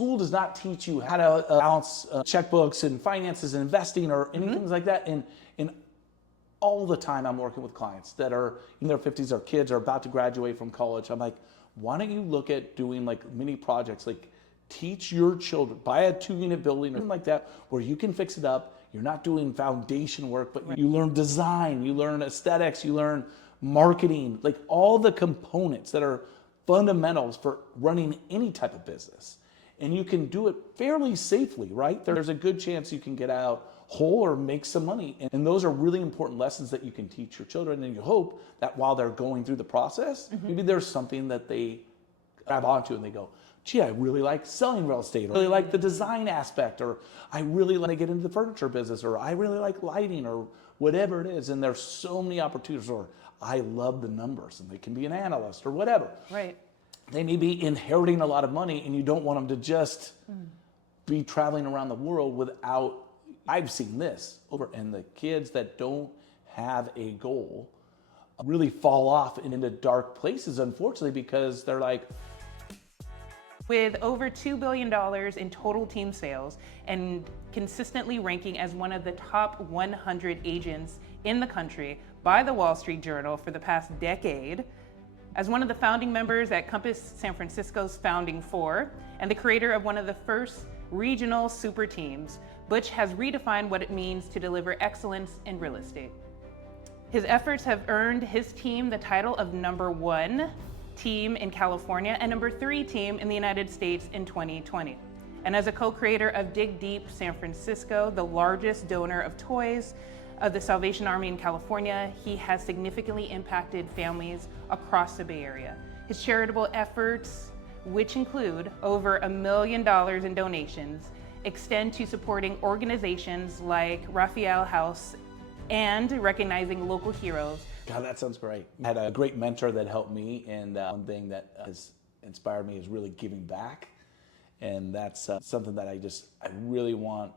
school does not teach you how to balance checkbooks and finances and investing or anything like that. And all the time I'm working with clients that are in their 50s, or kids are about to graduate from college. I'm like, why don't you look at doing like mini projects, like teach your children, buy a 2-unit building or something like that, where you can fix it up. You're not doing foundation work, but you learn design, you learn aesthetics, you learn marketing, like all the components that are fundamentals for running any type of business. And you can do it fairly safely, right? There's a good chance you can get out whole or make some money. And those are really important lessons that you can teach your children. And you hope that while they're going through the process, maybe there's something that they grab onto and they go, gee, I really like selling real estate, or I really like the design aspect, or I really want to get into the furniture business, or I really like lighting, or whatever it is. And there's so many opportunities, or I love the numbers, and they can be an analyst or whatever. Right. They may be inheriting a lot of money, and you don't want them to just be traveling around the world without, I've seen this over, and the kids that don't have a goal really fall off into dark places, unfortunately, because they're like, with over $2 billion in total team sales and consistently ranking as one of the top 100 agents in the country by the Wall Street Journal for the past decade, as one of the founding members at Compass San Francisco's Founding Four, and the creator of one of the first regional super teams, Butch has redefined what it means to deliver excellence in real estate. His efforts have earned his team the title of #1 team in California and #3 team in the United States in 2020. And as a co-creator of Dig Deep San Francisco, the largest donor of toys of the Salvation Army in California, he has significantly impacted families across the Bay Area. His charitable efforts, which include over $1 million in donations, extend to supporting organizations like Raphael House and recognizing local heroes. God, that sounds great. I had a great mentor that helped me, and one thing that has inspired me is really giving back. And that's something that I really want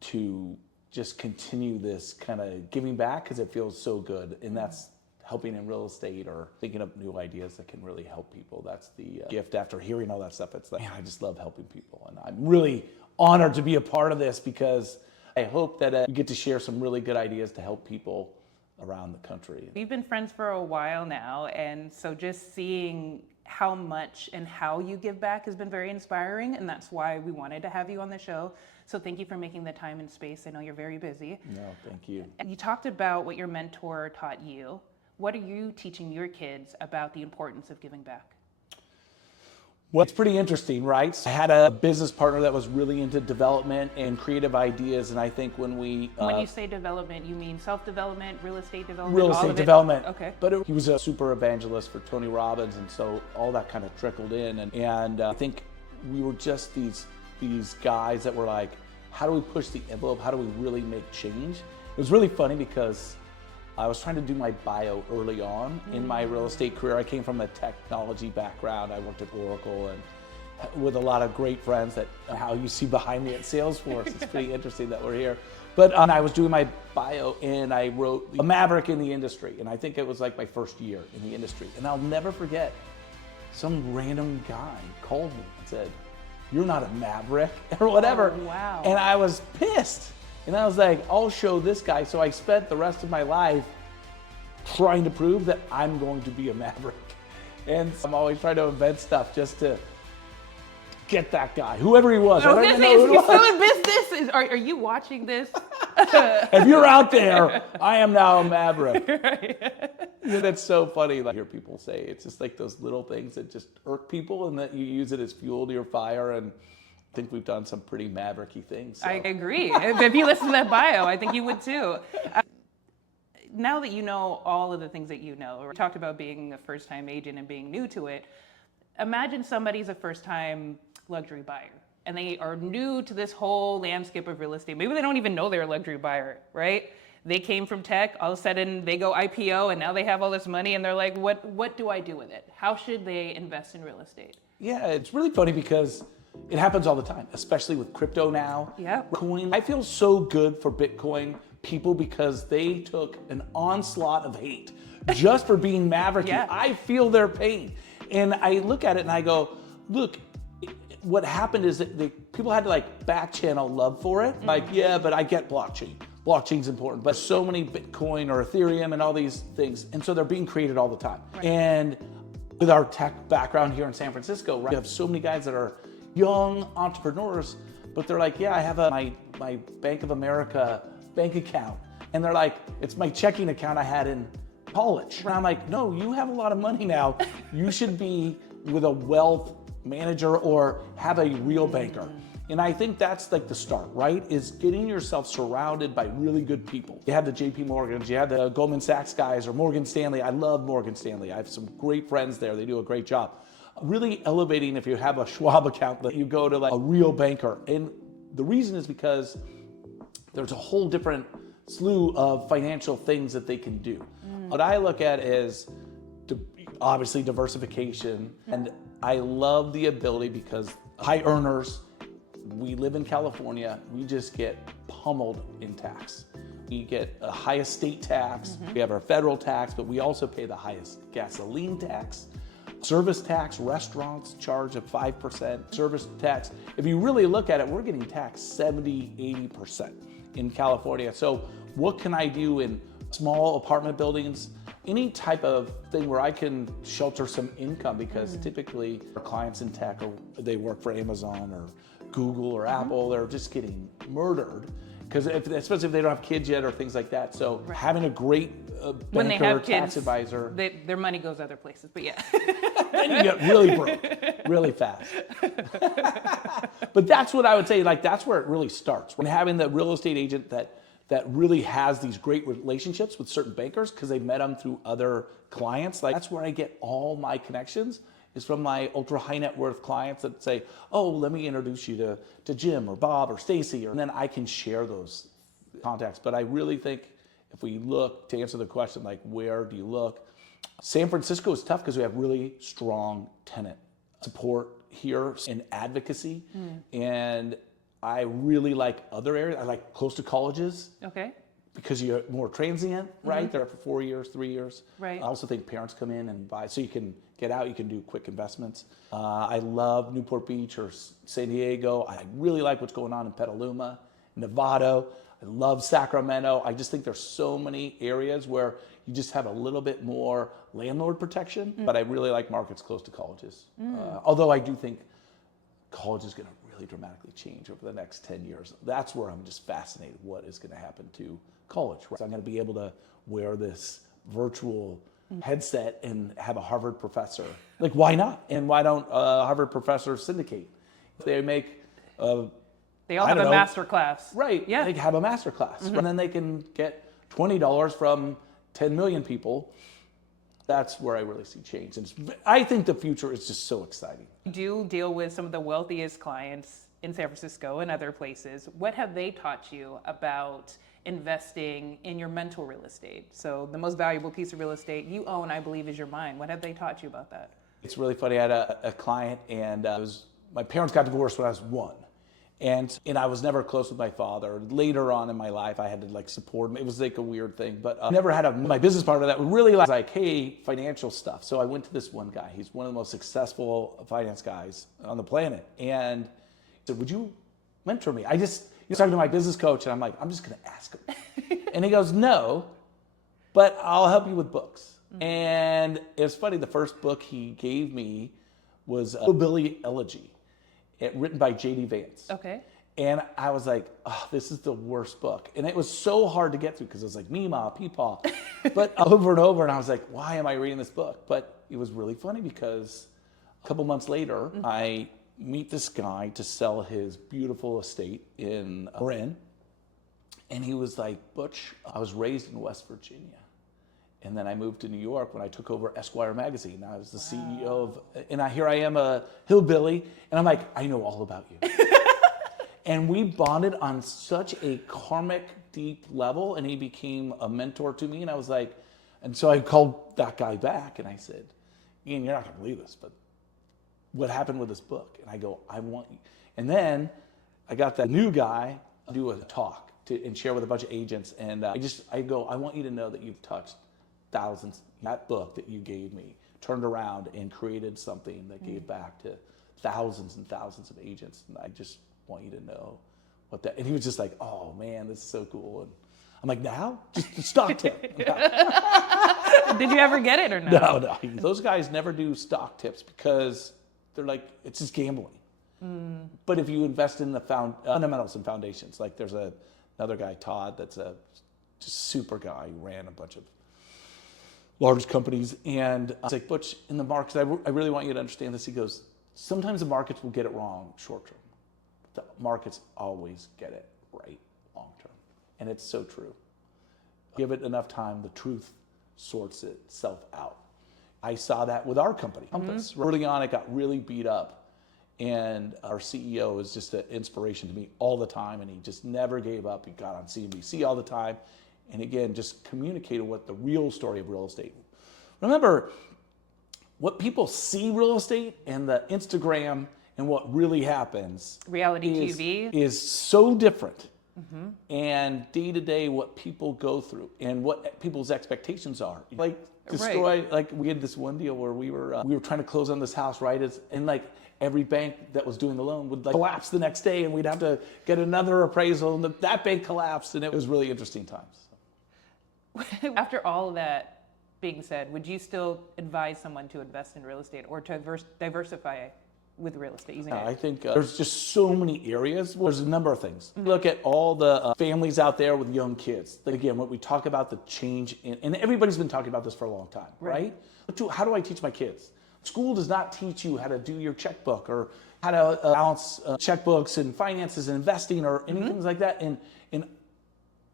to just continue this kind of giving back, because it feels so good. And that's helping in real estate or thinking of new ideas that can really help people. That's the gift after hearing all that stuff. It's like, man, I just love helping people. And I'm really honored to be a part of this, because I hope that we get to share some really good ideas to help people around the country. We've been friends for a while now, and so just seeing how much and how you give back has been very inspiring, and that's why we wanted to have you on the show. So thank you for making the time and space. I know you're very busy. No, thank you. You talked about what your mentor taught you. What are you teaching your kids about the importance of giving back? Well, it's pretty interesting, right? I had a business partner that was really into development and creative ideas, and I think when we... when you say development, you mean self-development, real estate development? Real estate development. Okay. But he was a super evangelist for Tony Robbins, and so all that kind of trickled in. And I think we were just these guys that were like, how do we push the envelope? How do we really make change? It was really funny because I was trying to do my bio early on in my real estate career. I came from a technology background. I worked at Oracle and with a lot of great friends that how you see behind me at Salesforce. It's pretty interesting that we're here. But I was doing my bio and I wrote a maverick in the industry. And I think it was like my first year in the industry. And I'll never forget, some random guy called me and said, "You're not a maverick," or whatever. Oh, wow. And I was pissed. And I was like, I'll show this guy. So I spent the rest of my life trying to prove that I'm going to be a maverick. And I'm always trying to invent stuff just to get that guy, whoever he was. I was going to say, you're still in business. Are you watching this? If you're out there, I am now a maverick. Yeah, that's so funny. I hear people say it's just like those little things that just irk people, and that you use it as fuel to your fire. And I think we've done some pretty mavericky things. So. I agree. If you listen to that bio, I think you would too. Now that you know all of the things that you know, we talked about being a first-time agent and being new to it, imagine somebody's a first-time luxury buyer and they are new to this whole landscape of real estate. Maybe they don't even know they're a luxury buyer, right? They came from tech, all of a sudden they go IPO and now they have all this money and they're like, what do I do with it? How should they invest in real estate? Yeah, it's really funny because it happens all the time, especially with crypto now. Yeah. Bitcoin. I feel so good for Bitcoin people because they took an onslaught of hate just for being mavericky. Yeah. I feel their pain. And I look at it and I go, look, what happened is that people had to like back channel love for it. Like, yeah, but I get blockchain. Blockchain's important, but so many Bitcoin or Ethereum and all these things. And so they're being created all the time. Right. And with our tech background here in San Francisco, right, we have so many guys that are young entrepreneurs, but they're like, yeah, I have my Bank of America bank account. And they're like, it's my checking account I had in college. And I'm like, no, you have a lot of money now. You should be with a wealth manager or have a real banker. And I think that's like the start, right? Is getting yourself surrounded by really good people. You have the JP Morgans, you have the Goldman Sachs guys or Morgan Stanley. I love Morgan Stanley. I have some great friends there. They do a great job. Really elevating if you have a Schwab account that you go to like a real banker. And the reason is because there's a whole different slew of financial things that they can do. What I look at is obviously diversification. And I love the ability because high earners, we live in California, we just get pummeled in tax. We get a high estate tax, we have our federal tax, but we also pay the highest gasoline tax, service tax, restaurants charge a 5% service tax. If you really look at it, we're getting taxed 70, 80% in California. So what can I do in small apartment buildings? Any type of thing where I can shelter some income, because typically our clients in tech, or they work for Amazon or Google or Apple, they're just getting murdered. Because especially if they don't have kids yet or things like that. So having a great when they banker, have tax kids, advisor. their money goes other places, but yeah. Then you get really broke, really fast. But that's what I would say, like that's where it really starts. When having the real estate agent that really has these great relationships with certain bankers because they met them through other clients. Like that's where I get all my connections, is from my ultra high net worth clients that say, oh, let me introduce you to Jim or Bob or Stacy, and then I can share those contacts. But I really think if we look, to answer the question, like where do you look? San Francisco is tough because we have really strong tenant support here and advocacy. And I really like other areas. I like close to colleges. Okay. Because you're more transient, right? They're for 4 years, 3 years. Right. I also think parents come in and buy, so you can get out, you can do quick investments. I love Newport Beach or San Diego. I really like what's going on in Petaluma, Nevada. I love Sacramento. I just think there's so many areas where you just have a little bit more landlord protection, but I really like markets close to colleges. Although I do think college is gonna really dramatically change over the next 10 years. That's where I'm just fascinated what is gonna happen to college. Right? So I'm gonna be able to wear this virtual headset and have a Harvard professor. Like, why not? And why don't Harvard professors syndicate? They make they all have a master class. Right, yeah. they have a master class. And then they can get $20 from 10 million people. That's where I really see change. And I think the future is just so exciting. You do deal with some of the wealthiest clients in San Francisco and other places. What have they taught you about investing in your mental real estate? So the most valuable piece of real estate you own, I believe, is your mind. What have they taught you about that? It's really funny. I had a client, and my parents got divorced when I was 1. And I was never close with my father. Later on in my life, I had to like support him. It was like a weird thing, but I never had my business partner that would really like, hey, financial stuff. So I went to this one guy. He's one of the most successful finance guys on the planet. And he said, would you mentor me? I was talking to my business coach, and I'm like, I'm just gonna ask him. And he goes, no, but I'll help you with books. And it was funny, the first book he gave me was Hillbilly Elegy, written by J.D. Vance. Okay. And I was like, oh, this is the worst book. And it was so hard to get through because it was like Mima, Peepaw. But over and over, and I was like, why am I reading this book? But it was really funny because a couple months later, I meet this guy to sell his beautiful estate in Marin. And he was like, Butch, I was raised in West Virginia. And then I moved to New York when I took over Esquire magazine. I was the CEO of, and here I am, a hillbilly, and I'm like, I know all about you. And we bonded on such a karmic, deep level, and he became a mentor to me. And I was like, and so I called that guy back, and I said, Ian, you're not gonna believe this, but what happened with this book? And I go, I want you. And then I got that new guy to do a talk and share with a bunch of agents. And I go, I want you to know that you've touched thousands. That book that you gave me turned around and created something that gave back to thousands and thousands of agents, and I just want you to know what that. And he was just like, "Oh man, this is so cool." And I'm like, "Now, just the stock tip." Did you ever get it or No, no. Those guys never do stock tips because they're like, it's just gambling. But if you invest in the fundamentals and foundations, like there's another guy, Todd, that's a just super guy who ran a bunch of large companies. And I was like, Butch, in the markets, I really want you to understand this. He goes, sometimes the markets will get it wrong short term. The markets always get it right long term. And it's so true. Give it enough time, the truth sorts itself out. I saw that with our company, Compass. Early on, it got really beat up. And our CEO was just an inspiration to me all the time. And he just never gave up. He got on CNBC all the time. And again, just communicated what the real story of real estate. Remember, what people see real estate and the Instagram and what really happens. Reality TV. Is so different. And day to day, what people go through and what people's expectations are. Like destroy. Right. Like we had this one deal where we were trying to close on this house, right? And like every bank that was doing the loan would like collapse the next day, and we'd have to get another appraisal, and that bank collapsed, and it was really interesting times. After all of that being said, would you still advise someone to invest in real estate or to diversify with real estate using it? I think there's just so many areas. Well, there's a number of things. Look at all the families out there with young kids. Again, when we talk about the change, and everybody's been talking about this for a long time, right? How do I teach my kids? School does not teach you how to do your checkbook or how to balance checkbooks and finances and investing or anything like that. And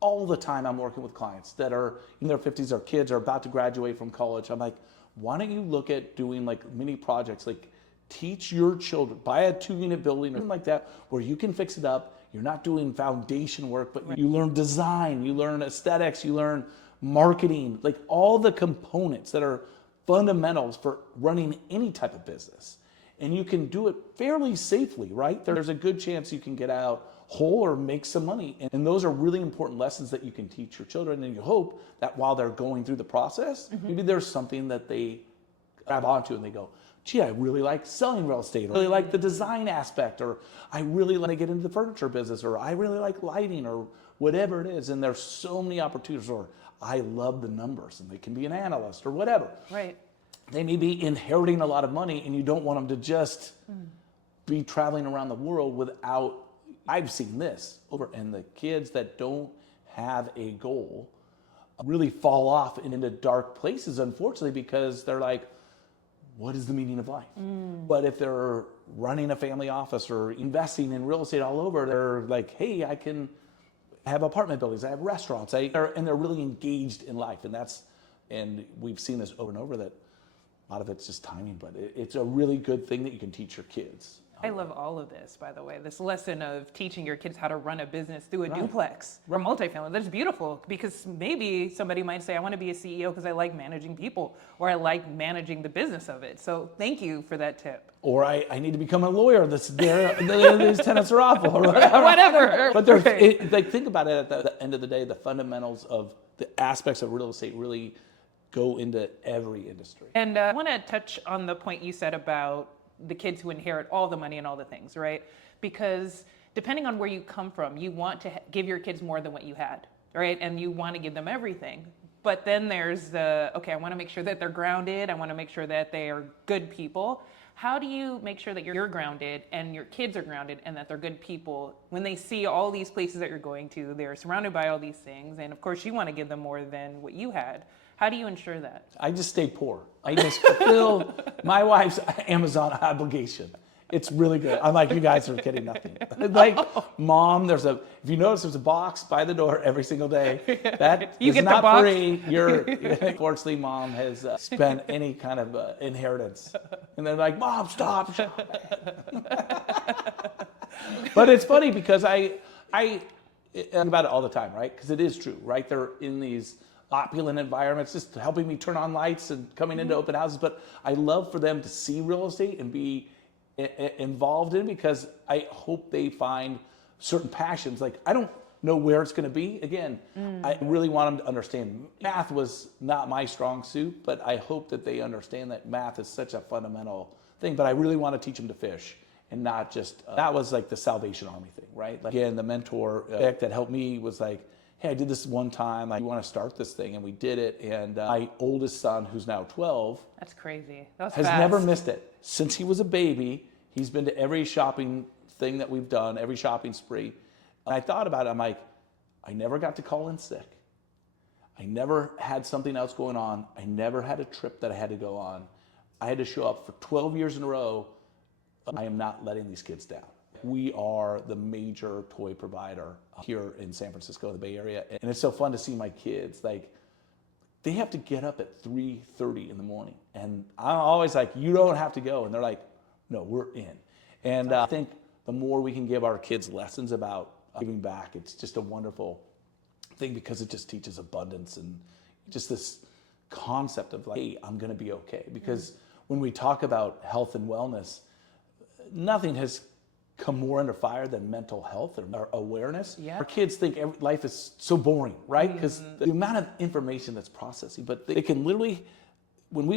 all the time I'm working with clients that are in their 50s or kids are about to graduate from college. I'm like, why don't you look at doing like mini projects, like teach your children, buy a 2-unit building or something like that where you can fix it up. You're not doing foundation work, but you learn design, you learn aesthetics, you learn marketing, like all the components that are fundamentals for running any type of business. And you can do it fairly safely, right? There's a good chance you can get out whole or make some money. And those are really important lessons that you can teach your children. And you hope that while they're going through the process, maybe there's something that they grab onto and they go, gee, I really like selling real estate, or I really like the design aspect, or I really want to get into the furniture business, or I really like lighting, or whatever it is. And there's so many opportunities, or I love the numbers, and they can be an analyst or whatever. Right. They may be inheriting a lot of money, and you don't want them to just be traveling around the world without, I've seen this over, and the kids that don't have a goal really fall off into dark places, unfortunately, because they're like, what is the meaning of life? But if they're running a family office or investing in real estate all over, they're like, hey, I can have apartment buildings, I have restaurants, and they're really engaged in life. And we've seen this over and over that a lot of it's just timing, but it's a really good thing that you can teach your kids. I love all of this, by the way. This lesson of teaching your kids how to run a business through a duplex or multifamily. That's beautiful, because maybe somebody might say, I want to be a CEO because I like managing people, or I like managing the business of it. So thank you for that tip. Or I need to become a lawyer. These tenants are awful, or whatever. But like, think about it, at the end of the day, the fundamentals of the aspects of real estate really go into every industry. And I want to touch on the point you said about the kids who inherit all the money and all the things, right? Because depending on where you come from, you want to give your kids more than what you had, right? And you want to give them everything. But then there's okay, I want to make sure that they're grounded. I want to make sure that they are good people. How do you make sure that you're grounded and your kids are grounded and that they're good people when they see all these places that you're going to? They're surrounded by all these things. And of course, you want to give them more than what you had. How do you ensure that? I just stay poor. I just fulfill my wife's Amazon obligation. It's really good. I'm like, you guys are getting nothing. Like, Mom, if you notice, there's a box by the door every single day. That you is get not the box? free. Fortunately, Mom has spent any kind of inheritance. And they're like, Mom, stop. But it's funny because I think about it all the time, right? Because it is true, right? They're in these opulent environments, just helping me turn on lights and coming into open houses. But I love for them to see real estate and be involved in it, because I hope they find certain passions. Like, I don't know where it's going to be. Again, I really want them to understand math was not my strong suit, but I hope that they understand that math is such a fundamental thing, but I really want to teach them to fish and not just, that was like the Salvation Army thing, right? Like, again, the mentor that helped me was like, hey, I did this one time, like, you want to start this thing? And we did it, and my oldest son, who's now 12, That's crazy. That was has fast. never missed it. Since he was a baby, he's been to every shopping thing that we've done, every shopping spree. And I thought about it, I'm like, I never got to call in sick. I never had something else going on. I never had a trip that I had to go on. I had to show up for 12 years in a row. I am not letting these kids down. We are the major toy provider here in San Francisco, the Bay Area. And it's so fun to see my kids, like, they have to get up at 3:30 in the morning. And I'm always like, you don't have to go. And they're like, no, we're in. And I think the more we can give our kids lessons about giving back, it's just a wonderful thing, because it just teaches abundance and just this concept of like, hey, I'm gonna be okay. Because when we talk about health and wellness, nothing has come more under fire than mental health and our awareness. Yeah. Our kids think life is so boring, right? Because the amount of information that's processing, but they can literally, when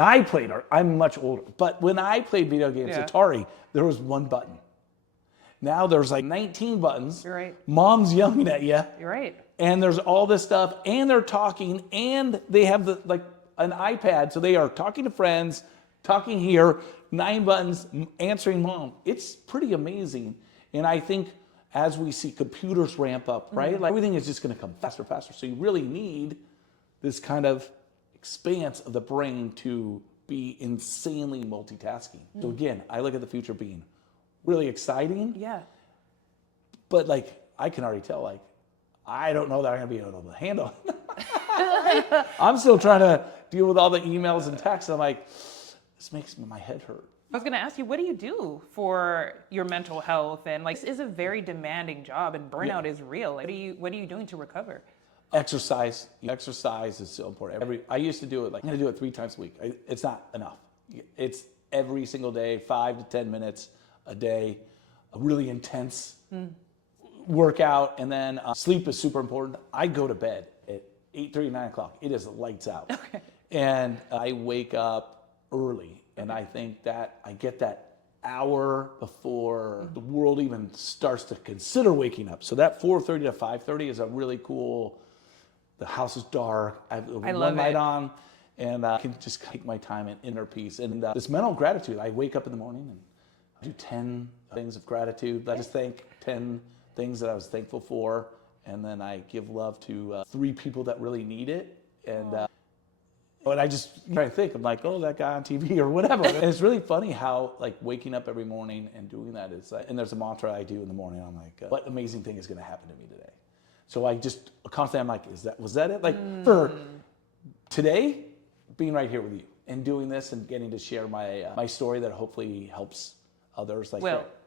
I played I'm much older, but when I played video games, Atari, there was one button. Now there's like 19 buttons. You're right. Mom's yelling at you. You're right. And there's all this stuff, and they're talking, and they have an iPad, so they are talking to friends, talking here, 9 buttons, answering mom. It's pretty amazing. And I think as we see computers ramp up, right, like everything is just going to come faster, faster. So you really need this kind of expanse of the brain to be insanely multitasking. So again, I look at the future being really exciting. Yeah. But like, I can already tell, like, I don't know that I'm going to be able to handle it. I'm still trying to deal with all the emails and texts. I'm like, this makes my head hurt. I was going to ask you, what do you do for your mental health? And like, this is a very demanding job, and burnout is real. Like, what are you doing to recover? Exercise. Exercise is so important. I used to do it, like, I'm going to do it 3 times a week. It's not enough. It's every single day, 5 to 10 minutes a day, a really intense workout. And then sleep is super important. I go to bed at 8:30, 9 o'clock. It is lights out. Okay. And I wake up early, and I think that I get that hour before the world even starts to consider waking up. So that 4:30 to 5:30 is a really cool. The house is dark. I have one light on, and I can just take my time in inner peace. And this mental gratitude. I wake up in the morning and I do 10 things of gratitude. I just thank 10 things that I was thankful for, and then I give love to 3 people that really need it. And but I just try to think, I'm like, oh, that guy on TV or whatever. And it's really funny how, like, waking up every morning and doing that is, and there's a mantra I do in the morning. I'm like, what amazing thing is going to happen to me today? So I just constantly, I'm like, was that it? Like, for today, being right here with you and doing this and getting to share my story that hopefully helps others. Like,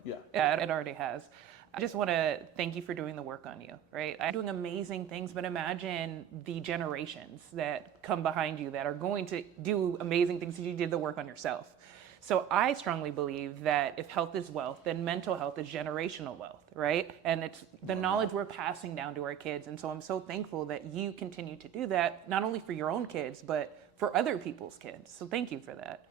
yeah, it already has. I just want to thank you for doing the work on you, right? I'm doing amazing things, but imagine the generations that come behind you that are going to do amazing things because you did the work on yourself. So I strongly believe that if health is wealth, then mental health is generational wealth, right? And it's the knowledge we're passing down to our kids. And so I'm so thankful that you continue to do that, not only for your own kids, but for other people's kids. So thank you for that.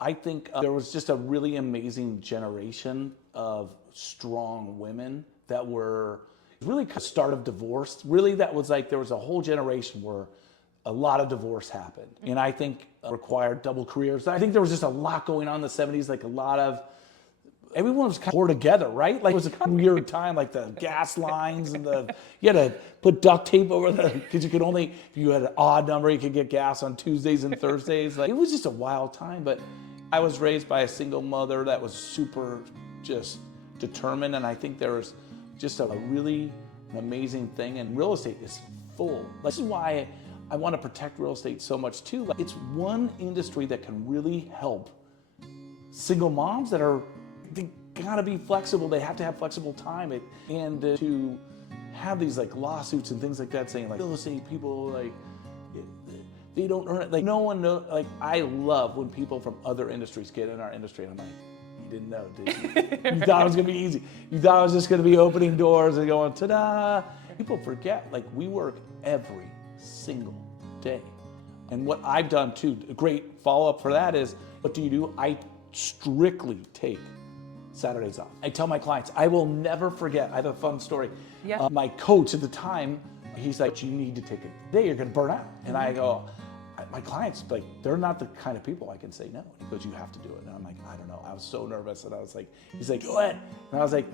I think there was just a really amazing generation of strong women that were really the start of divorce. Really, that was like, there was a whole generation where a lot of divorce happened. And I think required double careers. I think there was just a lot going on in the 70s, like a lot of, everyone was kind of poured together, right? Like, it was a kind of weird time, like the gas lines and you had to put duct tape over because you could only, if you had an odd number, you could get gas on Tuesdays and Thursdays. Like, it was just a wild time, but I was raised by a single mother that was super just determined, and I think there was just a really amazing thing, and real estate is full. This is why I want to protect real estate so much too. Like, it's one industry that can really help single moms that are, they gotta be flexible, they have to have flexible time, and to have these like lawsuits and things like that saying like real estate people, like, they don't earn it. Like, no one knows. Like, I love when people from other industries get in our industry, and I'm like, you didn't know, did you? You thought it was gonna be easy. You thought it was just gonna be opening doors and going, ta-da. People forget, like, we work every single day. And what I've done too, a great follow-up for that is, what do? I strictly take Saturdays off. I tell my clients, I will never forget, I have a fun story. Yeah. My coach at the time, he's like, you need to take a day, you're gonna burn out. And I go, my clients, like, they're not the kind of people I can say no. He goes, you have to do it. And I'm like, I don't know. I was so nervous. And I was like, he's like, go ahead. And I was like,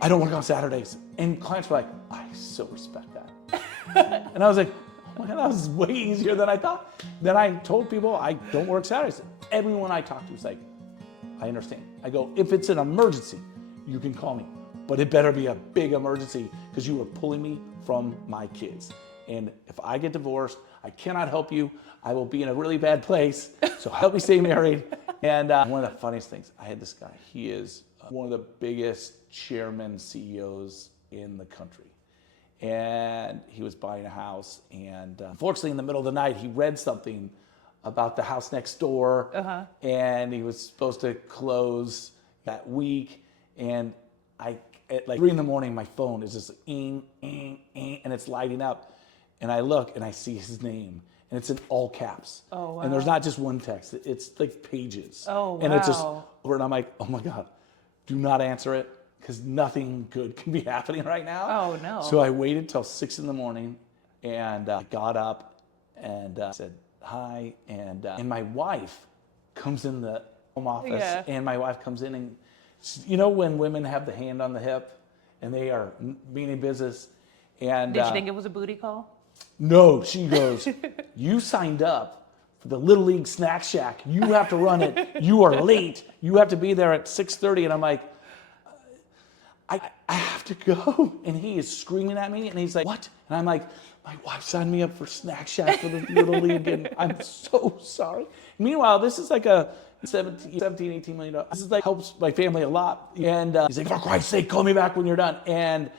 I don't work on Saturdays. And clients were like, I so respect that. And I was like, oh my God, that was way easier than I thought. Then I told people I don't work Saturdays. Everyone I talked to was like, I understand. I go, if it's an emergency, you can call me. But it better be a big emergency because you are pulling me from my kids. And if I get divorced, I cannot help you. I will be in a really bad place. So help me stay married. And one of the funniest things, I had this guy. He is one of the biggest chairman CEOs in the country. And he was buying a house. And unfortunately, in the middle of the night, he read something about the house next door. And he was supposed to close that week. And at like 3 a.m, my phone is just and it's lighting up. And I look and I see his name, and it's in all caps. Oh, wow. And there's not just one text, it's like pages. Oh, wow. And it's just over, and I'm like, oh my God, do not answer it, because nothing good can be happening right now. Oh, no. So I waited till 6 a.m, and I got up and said hi. And my wife comes in the home office, and my wife comes in, and you know when women have the hand on the hip, and they are meaning business. And did you think it was a booty call? No, she goes, you signed up for the Little League Snack Shack. You have to run it. You are late. You have to be there at 6:30. And I'm like, I have to go. And he is screaming at me. And he's like, what? And I'm like, my wife signed me up for Snack Shack for the Little League. And I'm so sorry. Meanwhile, this is like a $17, $18 million. This is like helps my family a lot. And he's like, for Christ's sake, call me back when you're done. And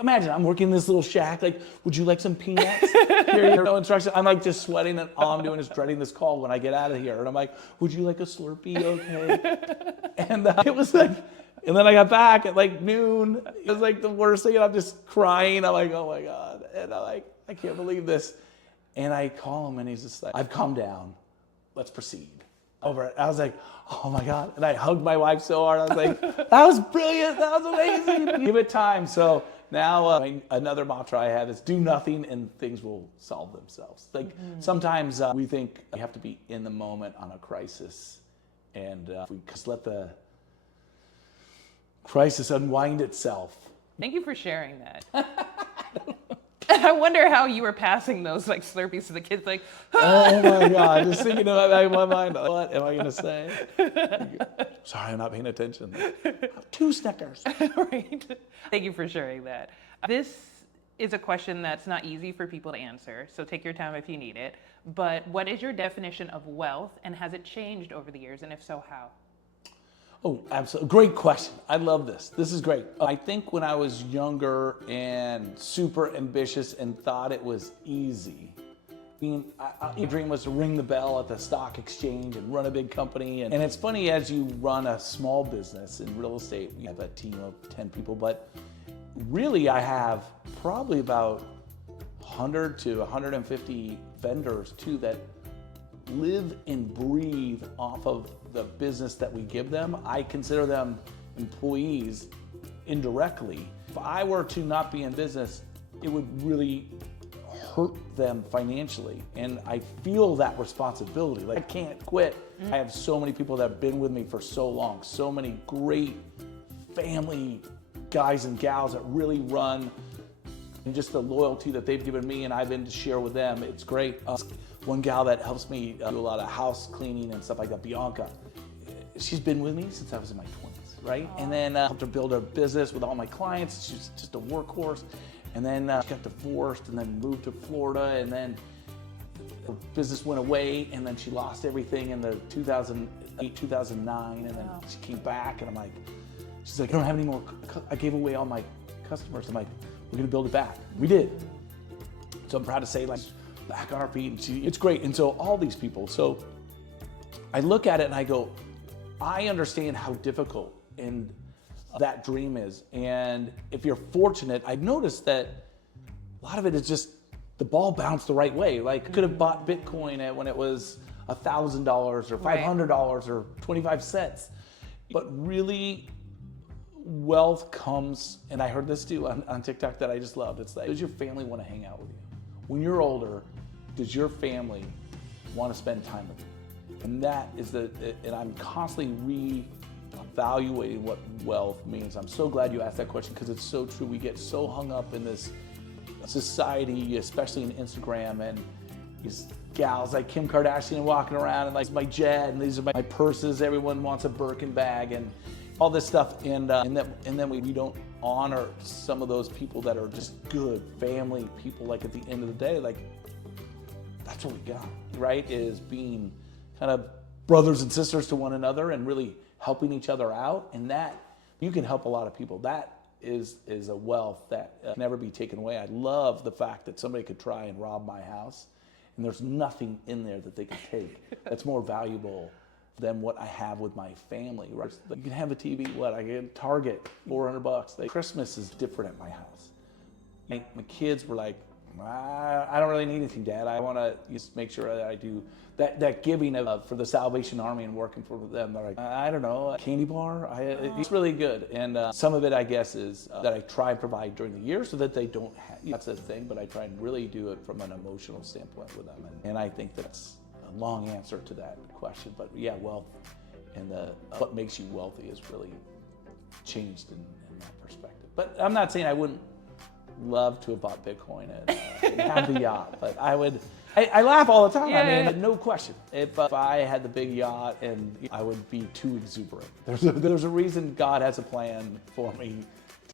imagine I'm working in this little shack, like, would you like some peanuts? Here, no instruction. I'm like just sweating, and all I'm doing is dreading this call when I get out of here. And I'm like, would you like a Slurpee? Okay. And it was like, and then I got back at like noon. It was like the worst thing. And I'm just crying. I'm like, oh my God. And I'm like, I can't believe this. And I call him, and he's just like, I've calmed down. Let's proceed. Over it. I was like, oh my God. And I hugged my wife so hard. I was like, that was brilliant. That was amazing. Give it time. So now another mantra I have is do nothing and things will solve themselves. Like sometimes we think we have to be in the moment on a crisis, and if we just let the crisis unwind itself. Thank you for sharing that. I wonder how you were passing those like Slurpees to the kids, like, oh my God, just thinking in my mind, what am I gonna say? Sorry, I'm not paying attention. 2 Snickers. Right. Thank you for sharing that. This is a question that's not easy for people to answer, so take your time if you need it. But what is your definition of wealth, and has it changed over the years, and if so, how? Oh, absolutely. Great question. I love this. This is great. I think when I was younger and super ambitious and thought it was easy, my dream was to ring the bell at the stock exchange and run a big company. And it's funny, as you run a small business in real estate, you have a team of 10 people, but really I have probably about 100 to 150 vendors too that live and breathe off of the business that we give them. I consider them employees indirectly. If I were to not be in business, it would really hurt them financially. And I feel that responsibility. Like, I can't quit. I have so many people that have been with me for so long, so many great family guys and gals that really run, and just the loyalty that they've given me and I've been to share with them. It's great. One gal that helps me do a lot of house cleaning and stuff like that, Bianca, she's been with me since I was in my 20s, right? And then helped her build a business with all my clients. She's just a workhorse. And then she got divorced and then moved to Florida, and then her business went away, and then she lost everything in the 2008, 2009, and then she came back, and I'm like, she's like, I don't have any more, I gave away all my customers. I'm like, we're gonna build it back. We did. So I'm proud to say, like, back on our feet, and it's great. And so all these people, so I look at it and I go, I understand how difficult and that dream is. And if you're fortunate, I've noticed that a lot of it is just the ball bounced the right way. Like, I could have bought Bitcoin when it was $1,000 or $500 or 25 cents. But really, wealth comes, and I heard this too on TikTok that I just loved. It's like, does your family want to hang out with you? When you're older, does your family want to spend time with you? And that is and I'm constantly re-evaluating what wealth means. I'm so glad you asked that question because it's so true. We get so hung up in this society, especially in Instagram, and these gals like Kim Kardashian walking around and like my jet, and these are my purses. Everyone wants a Birkin bag and all this stuff, and then we don't honor some of those people that are just good family people. Like at the end of the day, like that's what we got, right? Is being kind of brothers and sisters to one another and really helping each other out, and that you can help a lot of people. That is a wealth that can never be taken away. I love the fact that somebody could try and rob my house, and there's nothing in there that they could take that's more valuable than what I have with my family. Right? You can have a TV, I get Target, $400. Like, Christmas is different at my house. My kids were like, I don't really need anything, Dad. I want to just make sure that I do that giving for the Salvation Army and working for them. They're like, I don't know, a candy bar? It's really good. And some of it, I guess, is that I try and provide during the year so that they don't have, that's a thing, but I try and really do it from an emotional standpoint with them. And I think that's a long answer to that question. But yeah, wealth and what makes you wealthy is really changed in that perspective. But I'm not saying I wouldn't love to have bought Bitcoin and have the yacht, but I laugh all the time. Yeah. No question. If I had the big yacht, and I would be too exuberant. There's a reason God has a plan for me